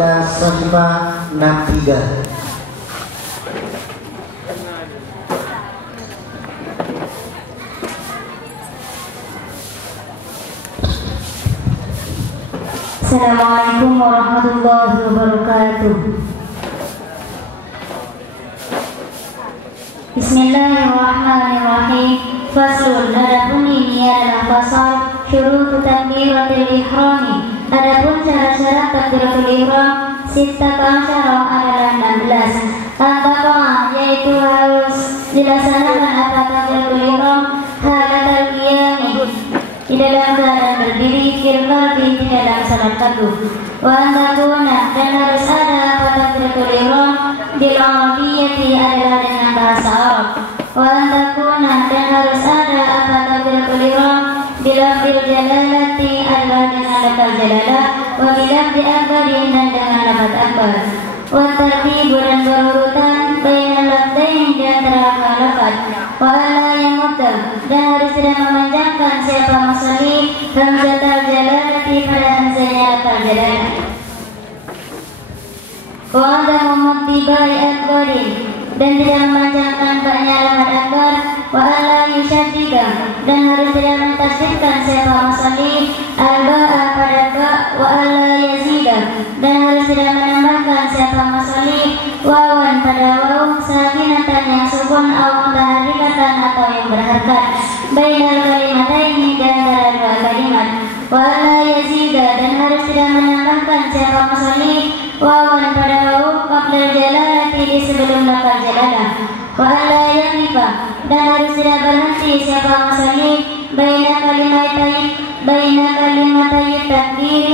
ila sahifa 63. Assalamualaikum warahmatullahi wabarakatuh. Bismillahirrahmanirrahim. Faslun, adapun ini adalah fasal syurut takbiratul ihrami. Adapun syarat-syarat takbiratul ihram sittata asyara adalah 16. Pertama, yaitu harus dilaksanakan apa takbiratul ihram halatal qiyami, di dalam keadaan berdiri, kirqalbi, di dalam salat fardu. Wa antakuna, dan harus ada apa takbiratul ihram bil arabiyyati, adalah dengan bahasa Arab. Wa antakuna, dan harus ada apa takbiratul ihram bil lafzil jalalati, adalah dengan lafaz jalalah. Wa bil lafzi akbarin, dan dengan lafaz akbar. Wa tartibu, dan berurutan bainal lafzain, di antara lafaz. Wa alla yamudda, dan harus tidak memanjangkan siapa musalli hamzatul jalalati pada hamzanya lafaz jalalah. Wa ada memutibai akbarin, dan tidak memanjangkan baknya lafaz akbar. Wa alla yushaddida, dan harus tidak mentasydidkan siapa musalli al-ba'a pada ba. Wa alla yazida, dan harus tidak menambahkan siapa musalli wawan pada waw sakinatan yang sukun atau mutaharrikatan atau yang berharakat bainal kalimataini, di antara dua kalimat. Wa alla yazida, dan harus tidak menambahkan siapa musalli wawan pada waw qabla jalalati, di sebelum lafaz jalalah. Wa alla yaqifa, dan harus tidak berhenti siapa musalli baina kalimatai takbir,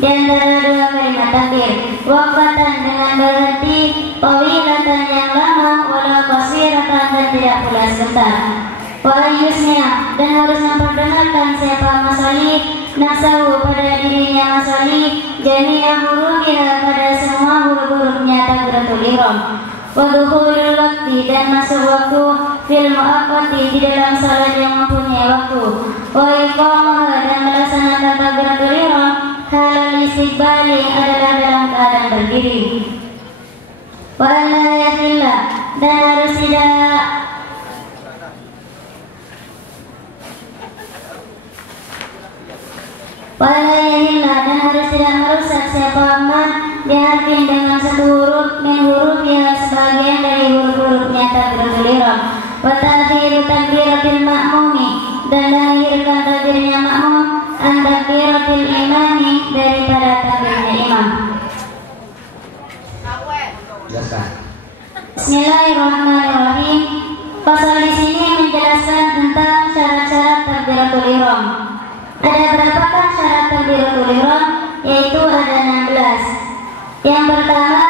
di antara dua kalimat takbir. Waqatan, dengan berhenti tawilatan yang lama, walau qasiratan, dan tidak pula sebentar. Wa ayyusnya, dan harus memperdengarkan siapa musalli nafsahu pada dirinya musalli jami'a hurufiha, pada semua huruf-hurufnya takbiratul ihram. Wa dukhulul waqti, dan masuk waktu fil mu'aqqati, di dalam salat yang mempunyai waktu. Wa iqamah, dan melaksanakan takbiratul ihram halal istiqbali, adalah dalam keadaan berdiri. Wa alla yakhilla, dan harus tidak dan harus tidak merusak siapa man diharfin dengan satu huruf min huruf yang sebagian dari huruf-hurufnya takbiratul ihram. Wa ta'khiru takbiratil ma'mumi, dan lahirkan takbirnya makmum an takbiratil imami, daripada takbirnya imam. Bismillahirrahmanirrahim. Pasal di sini menjelaskan tentang syarat-syarat takbiratul ihram. Ada berapakah syarat takbiratul ihram? Yaitu ada 16. Yang pertama,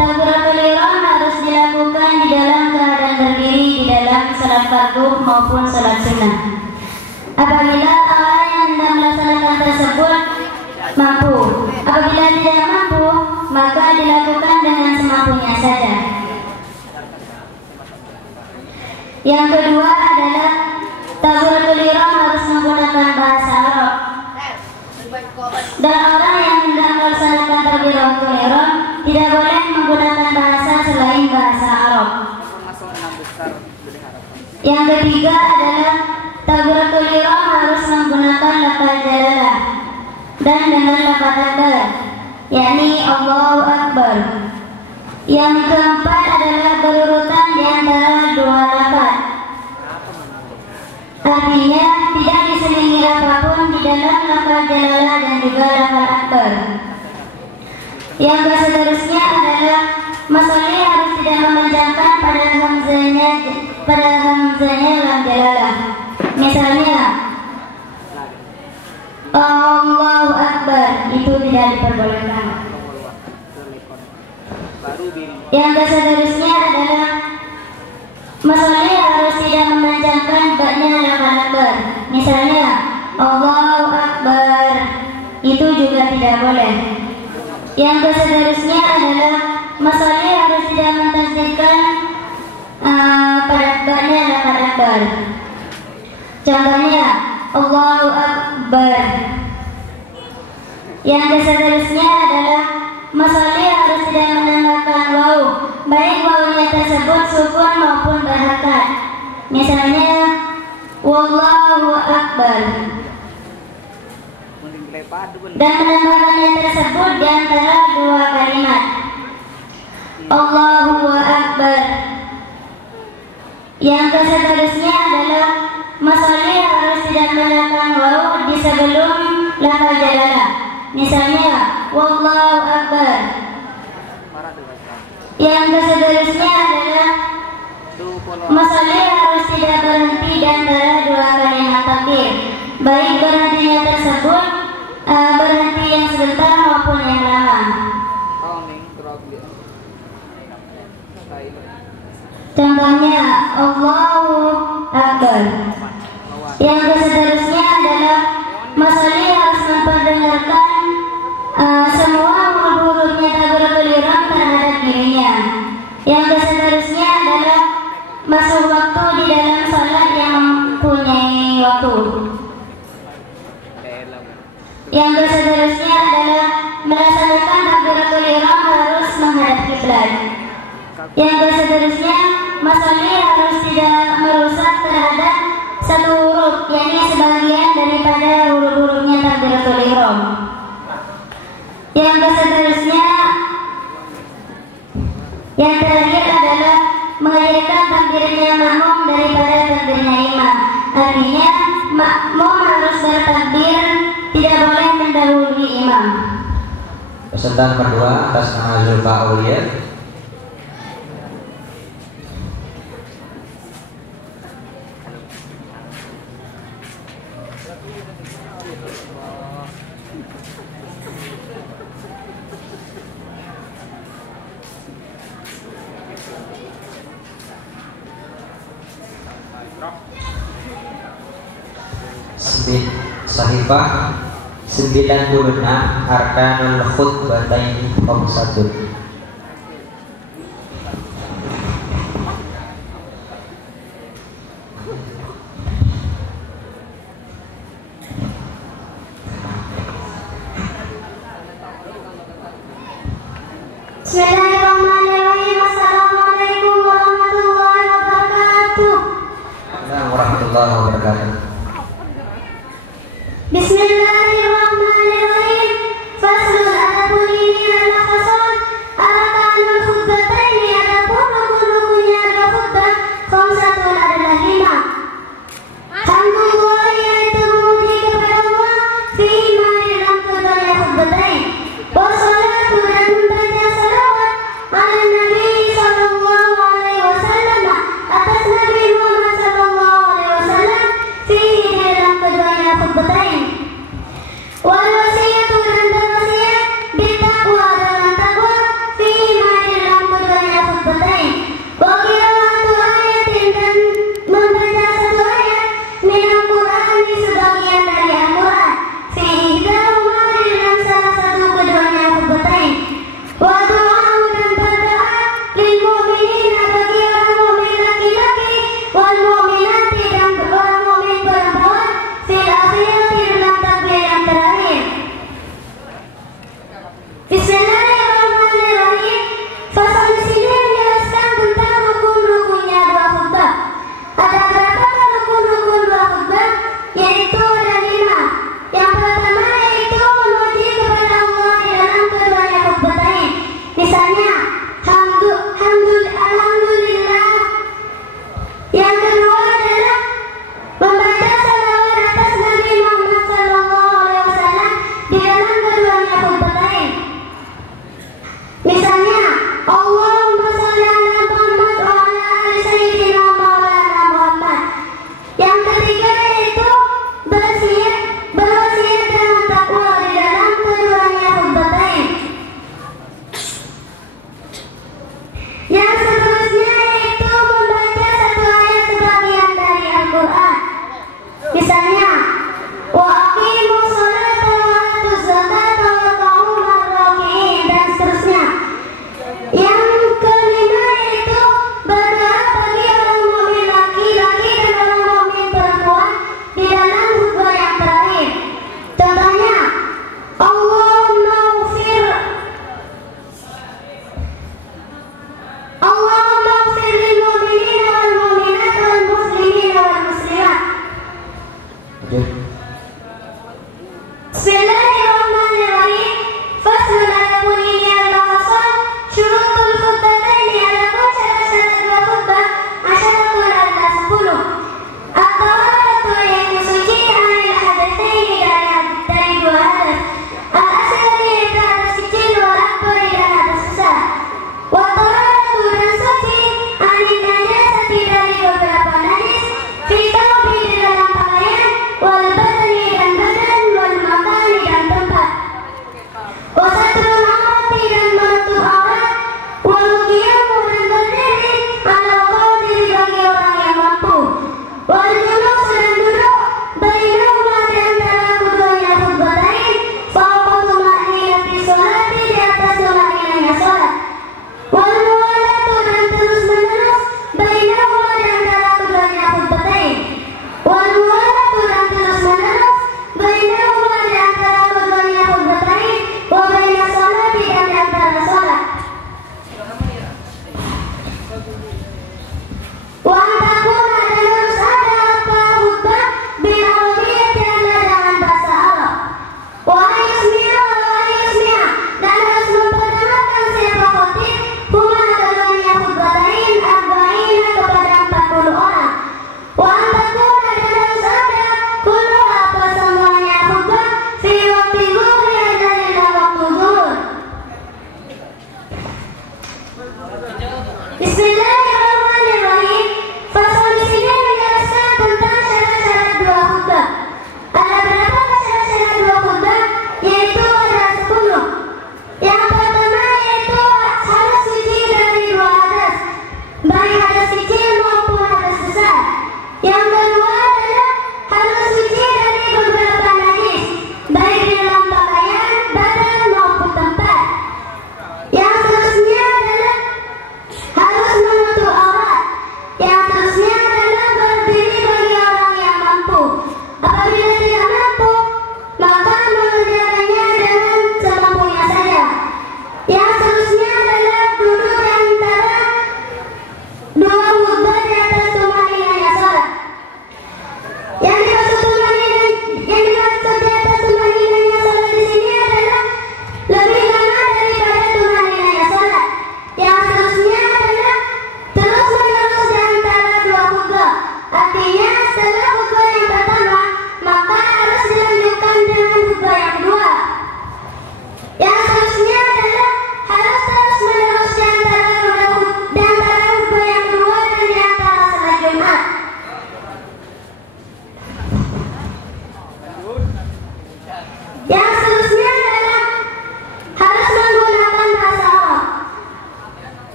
takbiratul ihram harus dilakukan di dalam keadaan berdiri, di dalam salat fardu maupun salat sunnah. Apabila orang yang hendak melaksanakan tersebut mampu, apabila tidak mampu, maka dilakukan dengan semampunya saja. Yang kedua adalah takbiratul ihram harus menggunakan bahasa Arab. Dan orang yang hendak melaksanakan takbiratul ihram tidak boleh menggunakan bahasa selain bahasa Arab. Yang ketiga adalah takbiratul ihram harus menggunakan lafaz jalalah dan dengan lafaz akbar, yakni Allahu Akbar. Yang keempat adalah berurutan di antara dua lafaz. Artinya tidak diselingi apapun di dalam lafaz jalalah dan juga lafaz akbar. Yang seterusnya adalah musalli harus tidak memanjangkan pada hamzanya lam jalalah. Misalnya Allahu Akbar, itu tidak diperbolehkan. Yang seterusnya adalah musalli harus tidak memanjangkan baknya lafaz akbar. Misalnya Allahu Akbar, itu juga tidak boleh. Yang seterusnya adalah musalli harus tidak mentasydidkan pada baknya lafaz akbar. Contohnya Allahu Akbar. Yang seterusnya adalah masalahnya harus tidak menambahkan waw, baik wawnya tersebut sukun maupun berhakat. Misalnya wallahu akbar, dan menambahkannya tersebut di antara dua kalimat Allahu akbar. Yang seterusnya adalah masalahnya harus tidak menambahkan waw di sebelum lafaz jalalah. Misalnya wallahu akbar. Yang seterusnya adalah masalahnya harus tidak berhenti di antara dua kalimat takbir, baik berhentinya tersebut berhenti yang sebentar maupun yang lama. Contohnya Allahu akbar. Yang seterusnya adalah masalahnya harus memperdengarkan semua huruf-hurufnya takbiratul ihram terhadap dirinya. Yang seterusnya adalah masuk waktu di dalam salat yang mempunyai waktu. Yang seterusnya adalah melaksanakan takbiratul ihram harus menghadap kiblat. Yang seterusnya masalahnya harus tidak merusak terhadap satu huruf, yakni sebagian daripada huruf-hurufnya takbiratul ihram. Yang seterusnya, yang terakhir adalah menghadirkan takbirnya makmum daripada takbirnya imam. Artinya makmum harus bertakbir, tidak boleh mendahului imam. Peserta nomor 2 atas nama Zulfa Aulia. Sahifah 96 Arkanul Khutbatain Khamsatun. Bismillahirrahmanirrahim. Assalamualaikum warahmatullahi wabarakatuh. Warahmatullahi wabarakatuh. Bismillahirrahmanirrahim. Faslun adapun ini adalah fasal arkanul khutbatain, adapun rukun-rukunnya adalah khutbah. Khamsatun adalah 5. Hamdulillah, yaitu memuji kepada Allah, fi'ma dalam keduanya khutbatain. Wassalatu, dan membaca salawat ala Nabi sallallahu alaihi wasallam, atas Nabi Muhammad sallallahu alaihi wasallam, fi Bismillah.